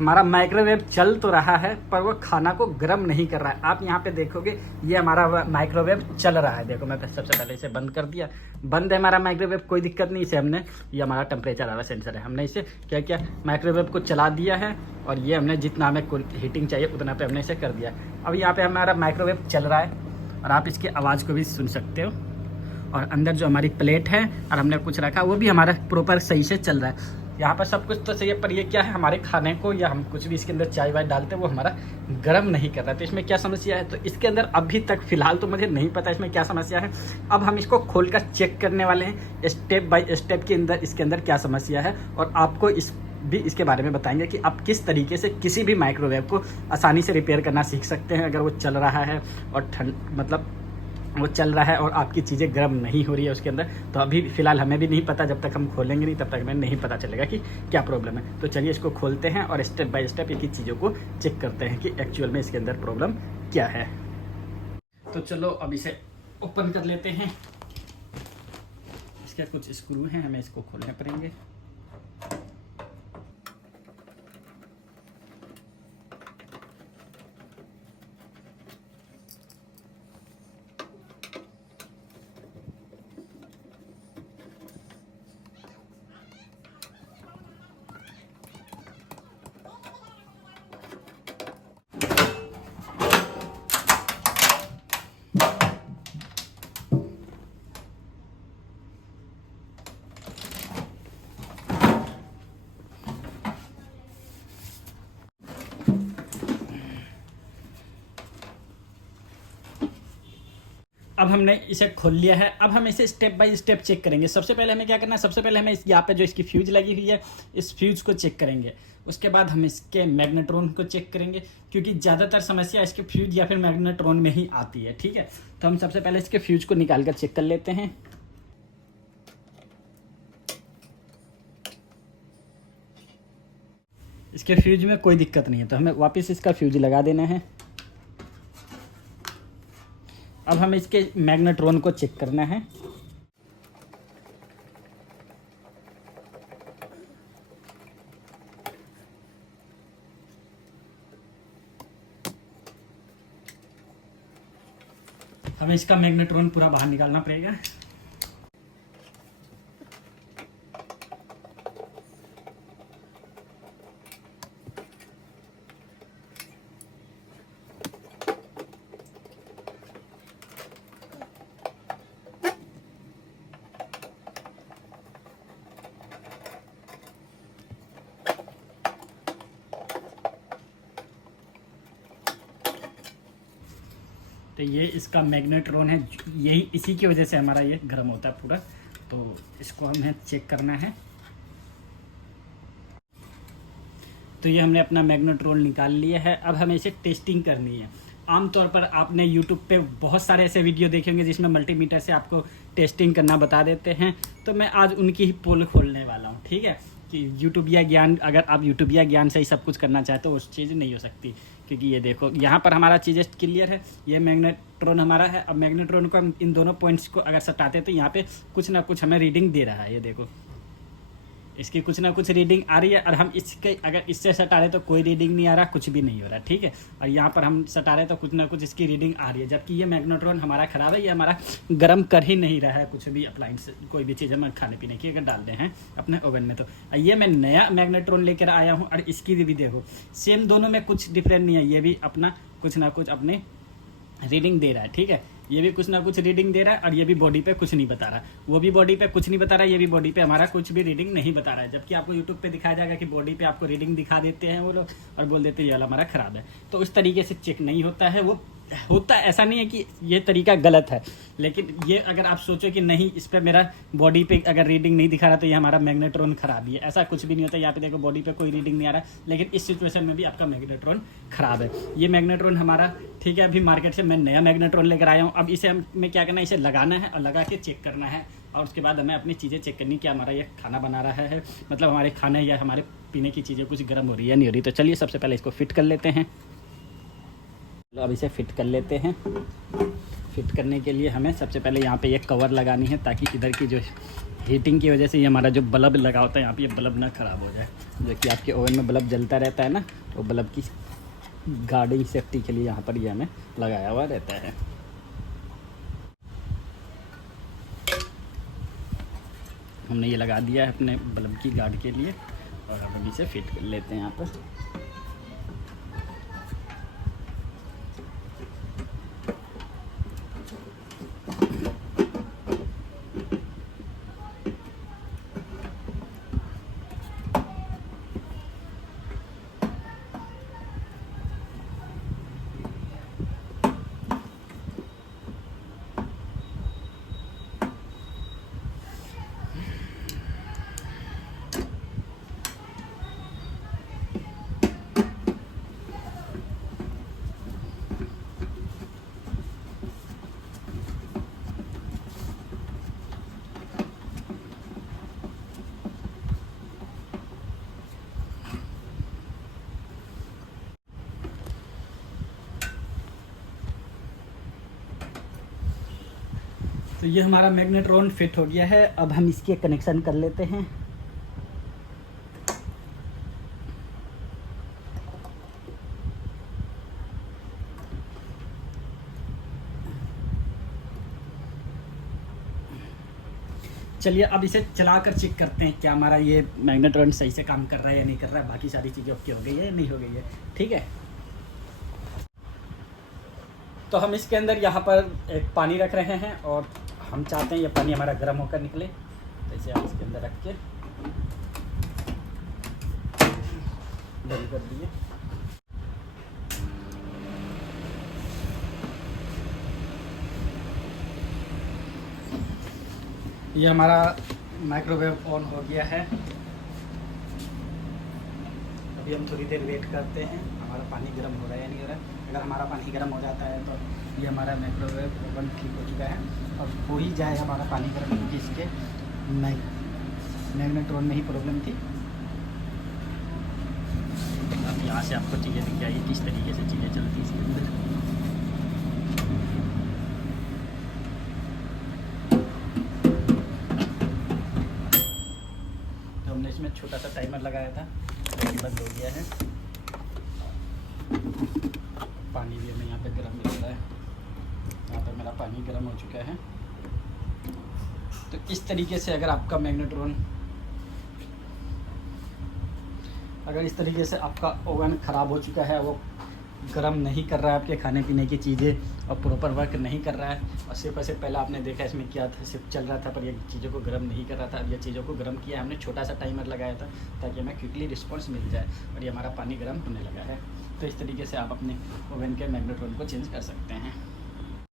हमारा माइक्रोवेव चल तो रहा है पर वो खाना को गर्म नहीं कर रहा है। आप यहाँ पे देखोगे ये हमारा माइक्रोवेव चल रहा है। देखो मैं सबसे पहले इसे बंद कर दिया, बंद है हमारा माइक्रोवेव, कोई दिक्कत नहीं। इसे हमने, ये हमारा टेम्परेचर वाला सेंसर है, हमने इसे क्या किया, माइक्रोवेव को चला दिया है और ये हमने जितना हमें हीटिंग चाहिए उतना पे हमने इसे कर दिया। अब यहाँ पे हमारा माइक्रोवेव चल रहा है और आप इसकी आवाज़ को भी सुन सकते हो। और अंदर जो हमारी प्लेट है और हमने कुछ रखा वो भी हमारा प्रॉपर सही से चल रहा है। यहाँ पर सब कुछ तो सही है पर ये क्या है, हमारे खाने को या हम कुछ भी इसके अंदर चाय वाय डालते हैं वो हमारा गर्म नहीं कर रहा। तो इसमें क्या समस्या है, तो इसके अंदर अभी तक फिलहाल तो मुझे नहीं पता इसमें क्या समस्या है। अब हम इसको खोल कर चेक करने वाले हैं स्टेप बाय स्टेप के अंदर इसके अंदर क्या समस्या है, और आपको इसके बारे में बताएंगे कि आप किस तरीके से किसी भी माइक्रोवेव को आसानी से रिपेयर करना सीख सकते हैं अगर वो चल रहा है और वो चल रहा है और आपकी चीज़ें गर्म नहीं हो रही है उसके अंदर। तो अभी फ़िलहाल हमें भी नहीं पता, जब तक हम खोलेंगे नहीं तब तक हमें नहीं पता चलेगा कि क्या प्रॉब्लम है। तो चलिए इसको खोलते हैं और स्टेप बाय स्टेप एक ही चीज़ों को चेक करते हैं कि एक्चुअल में इसके अंदर प्रॉब्लम क्या है। तो चलो अब इसे ओपन कर लेते हैं। इसके कुछ स्क्रू हैं, हमें इसको खोलने पड़ेंगे। अब हमने इसे खोल लिया है। अब हम इसे स्टेप बाय स्टेप चेक करेंगे। सबसे पहले हमें क्या करना है, सबसे पहले हमें यहाँ पे जो इसकी फ्यूज लगी हुई है इस फ्यूज को चेक करेंगे। उसके बाद हम इसके मैग्नेट्रॉन को चेक करेंगे, क्योंकि ज़्यादातर समस्या इसके फ्यूज या फिर मैग्नेट्रॉन में ही आती है। ठीक है, तो हम सबसे पहले इसके फ्यूज को निकाल कर चेक कर लेते हैं। इसके फ्यूज में कोई दिक्कत नहीं है, तो हमें वापस इसका फ्यूज लगा देना है। अब हमें इसके मैग्नेट्रॉन को चेक करना है। हमें इसका मैग्नेट्रॉन पूरा बाहर निकालना पड़ेगा। तो ये इसका मैग्नेट्रॉन है, यही इसी की वजह से हमारा ये गर्म होता है पूरा। तो इसको हमें चेक करना है। तो ये हमने अपना मैग्नेट्रॉन निकाल लिया है। अब हमें इसे टेस्टिंग करनी है। आमतौर पर आपने YouTube पे बहुत सारे ऐसे वीडियो देखे होंगे जिसमें मल्टीमीटर से आपको टेस्टिंग करना बता देते हैं। तो मैं आज उनकी ही पोल खोलने वाला हूँ। ठीक है, कि यूट्यूबिया ज्ञान, अगर आप यूट्यूबिया ज्ञान से ही सब कुछ करना चाहते हो उस चीज़ नहीं हो सकती। क्योंकि ये देखो यहाँ पर हमारा चीज़ें क्लियर है, ये मैग्नेट्रॉन हमारा है। अब मैग्नेट्रॉन को हम इन दोनों पॉइंट्स को अगर सटाते तो यहाँ पे कुछ ना कुछ हमें रीडिंग दे रहा है। ये देखो इसकी कुछ ना कुछ रीडिंग आ रही है, और हम इसके अगर इससे सटा रहे तो कोई रीडिंग नहीं आ रहा, कुछ भी नहीं हो रहा। ठीक है, और यहाँ पर हम सटा रहे तो कुछ ना कुछ इसकी रीडिंग आ रही है। जबकि ये मैग्नेट्रॉन हमारा ख़राब है, ये हमारा गर्म कर ही नहीं रहा है कुछ भी अप्लाइंस, कोई भी चीज़ हम खाने पीने की अगर डाल रहे हैं अपने ओवन में। तो ये मैं नया मैग्नेट्रॉन लेकर आया हूँ और इसकी भी देखो सेम, दोनों में कुछ डिफरेंट नहीं है। ये भी अपना कुछ ना कुछ अपने रीडिंग दे रहा है। ठीक है, ये भी कुछ ना कुछ रीडिंग दे रहा है और ये भी बॉडी पे कुछ नहीं बता रहा। वो भी बॉडी पे कुछ नहीं बता रहा है, ये भी बॉडी पे हमारा कुछ भी रीडिंग नहीं बता रहा है। जबकि आपको यूट्यूब पे दिखाया जाएगा कि बॉडी पे आपको रीडिंग दिखा देते हैं वो लोग और बोल देते हैं ये वाला हमारा ख़राब है। तो उस तरीके से चेक नहीं होता है। वो होता है, ऐसा नहीं है कि ये तरीका गलत है, लेकिन ये अगर आप सोचो कि नहीं इस पर मेरा बॉडी पे अगर रीडिंग नहीं दिखा रहा तो ये हमारा मैग्नेट्रॉन खराब ही है, ऐसा कुछ भी नहीं होता। यहाँ पे देखो बॉडी पे कोई रीडिंग नहीं आ रहा, लेकिन इस सिचुएशन में भी आपका मैग्नेट्रॉन खराब है। ये मैग्नेट्रॉन हमारा ठीक है, अभी मार्केट से मैं नया मैग्नेट्रॉन लेकर आया हूँ। अब इसे हमें क्या करना है, इसे लगाना है और लगा के चेक करना है। और उसके बाद हमें अपनी चीज़ें चेक करनी कि हमारा ये खाना बना रहा है, मतलब हमारे खाने या हमारे पीने की चीज़ें कुछ गर्म हो रही है या नहीं हो रही। तो चलिए सबसे पहले इसको फिट कर लेते हैं। अब इसे फिट कर लेते हैं। फिट करने के लिए हमें सबसे पहले यहाँ पे ये कवर लगानी है, ताकि इधर की जो हीटिंग की वजह से ये हमारा जो बल्ब लगा होता है यहाँ पे, ये बल्ब ना ख़राब हो जाए। जो कि आपके ओवन में बल्ब जलता रहता है ना, तो बल्ब की गार्डिंग सेफ्टी के लिए यहाँ पर ये हमें लगाया हुआ रहता है। हमने ये लगा दिया है अपने बल्ब की गार्ड के लिए, और अब हम इसे फिट कर लेते हैं यहाँ पर। तो ये हमारा मैग्नेट्रॉन फिट हो गया है। अब हम इसके कनेक्शन कर लेते हैं। चलिए अब इसे चलाकर चेक करते हैं क्या हमारा ये मैग्नेट्रॉन सही से काम कर रहा है या नहीं कर रहा है। बाकी सारी चीज़ें ओके हो गई है या नहीं हो गई है, ठीक है। तो हम इसके अंदर यहाँ पर एक पानी रख रहे हैं, और हम चाहते हैं ये पानी हमारा गर्म होकर निकले। तो इसे हम इसके अंदर रख के बंद कर दिए। ये हमारा माइक्रोवेव ऑन हो गया है। अभी हम थोड़ी देर वेट करते हैं हमारा पानी गर्म हो रहा है या नहीं हो रहा है। अगर हमारा पानी गर्म हो जाता है तो ये हमारा माइक्रोवेव ओवन ठीक हो चुका है, और हो ही जाए हमारा पानी गर्म, क्योंकि इसके मैग्नेट्रॉन में ही प्रॉब्लम थी। अब यहाँ से आपको चीज़ें दिख जाएगी किस तरीके से चीज़ें चलती इसके अंदर। तो हमने इसमें छोटा सा टाइमर लगाया था, तो बंद हो गया है। पानी भी हमें यहाँ पे गर्म मिल रहा है। यहाँ पर मेरा पानी गर्म हो चुका है। तो इस तरीके से अगर आपका मैग्नेट्रॉन, अगर इस तरीके से आपका ओवन ख़राब हो चुका है, वो गर्म नहीं कर रहा है आपके खाने पीने की चीज़ें, और प्रॉपर वर्क नहीं कर रहा है, और सिर्फ ऐसे पहले आपने देखा इसमें क्या था, सिर्फ चल रहा था पर ये चीज़ों को गर्म नहीं कर रहा था। अब ये चीज़ों को गर्म किया हमने, छोटा सा टाइमर लगाया था ताकि हमें क्विकली रिस्पॉन्स मिल जाए, और ये हमारा पानी गर्म होने लगा है। तो इस तरीके से आप अपने ओवन के मैग्नेट्रॉन को चेंज कर सकते हैं।